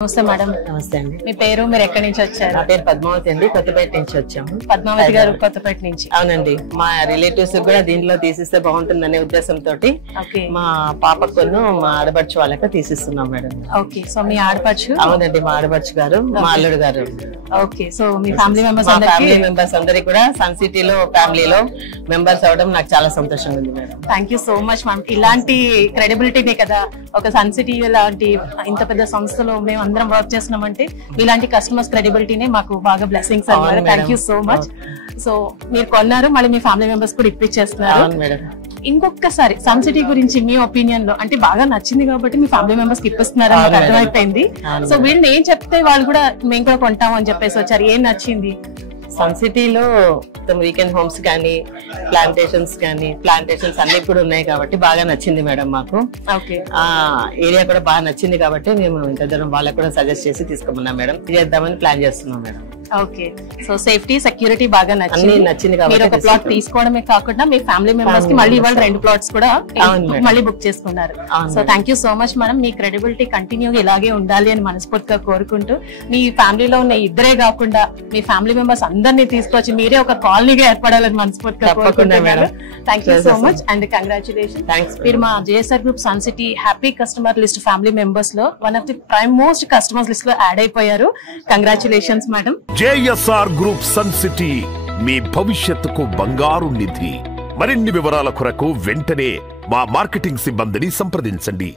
నమస్తే మేడం. నమస్తే అండి. మీ పేరు, మీరు ఎక్కడి నుంచి వచ్చారు? నా పేరు పద్మావతి అండి, కొత్తపేట నుంచి వచ్చాము. పద్మావతి గారు కొత్తపేట నుంచి. అవునండి, మా రిలేటివ్స్ కూడా దీంట్లో తీసిస్తే బాగుంటుందనే ఉద్దేశంతో మా పాపకును మా ఆడపడుచు వాళ్ళకి తీసిస్తున్నాం మేడం. ఓకే, సో మీ ఆడపడుచు? అవునండి, మా ఆడపడుచు గారు, మా అల్లుడు గారు. ఓకే, సో మీ ఫ్యామిలీ మెంబర్స్ అందరికి కూడా సన్ సిటీలో ఫ్యామిలీలో మెంబర్స్ అవడం నాకు చాలా సంతోషంగా ఉంది madam. Thank you so much ma'am. ఇలాంటి క్రెడిబిలిటీనే కదా ఒక సన్ సిటీ లాంటి ఇంత పెద్ద సంస్థలో మేము అందరం వర్క్ చేస్తున్నామంటే ఇలాంటి కస్టమర్స్ క్రెడిబిలిటీనే మాకు బాగా బ్లెస్సింగ్స్ అన్నమాట. Thank you so much. So మీరు కొన్నారు, మళ్ళీ మీ ఫ్యామిలీ మెంబర్స్ కూడా ఇప్పించేస్తున్నారు. ఇంకొకసారి సన్ సిటీ గురించి మీ ఒపీనియన్ లో, అంటే బాగా నచ్చింది కాబట్టి మీ ఫ్యామిలీ మెంబర్స్ కి ఇప్పిస్తున్నారని నాకు అర్థమైపోయింది. సో వీళ్ళని ఏం చెప్తే వాళ్ళు కూడా మేము కూడా కొంటాం అని చెప్పేసి వచ్చారు. ఏం నచ్చింది? సన్ సిటీలో వీకెండ్ హోమ్స్ కానీ ప్లాంటేషన్స్ అన్ని కూడా ఉన్నాయి కాబట్టి బాగా నచ్చింది మేడం మాకు. ఓకే, ఆ ఏరియా కూడా బాగా నచ్చింది కాబట్టి మేము ఇంత దూరం వాళ్ళకి కూడా సజెస్ట్ చేసి తీసుకున్నాం మేడం. చేద్దామని ప్లాన్ చేస్తున్నాం madam. Okay, so safety security బాగా నచ్చింది కాబట్టి ఒక ప్లాట్ తీసుకోవడమే కాకుండా మీ ఫ్యామిలీ మెంబర్స్ కి మళ్ళీ ఇవాళ 2 ప్లాట్స్ కూడా మళ్ళీ బుక్ చేసుకున్నారు. So thank you so much madam. Me credibility continue ఇలాగే ఉండాలి అని మనస్ఫూర్తిగా కోరుకుంటూ, మీ ఫ్యామిలీలో ఉన్న ఇద్దరే కాకుండా మీ ఫ్యామిలీ మెంబర్స్ అందరినీ తీసుకొచ్చి మీరే ఒక కాలనీగా ఏర్పడాలని మనస్ఫూర్తిగా కోరుకుంటున్నారు. Thank you so much and congratulation. మీరు మా JSR Group Sun City happy customer list family members లో one of the prime most customers list లో యాడ్ అయిపోయారు. Congratulations madam. JSR Group Sun City మీ భవిష్యత్తుకు బంగారు నిధి. మరిన్ని వివరాల కొరకు వెంటనే మా మార్కెటింగ్ సిబ్బందిని సంప్రదించండి.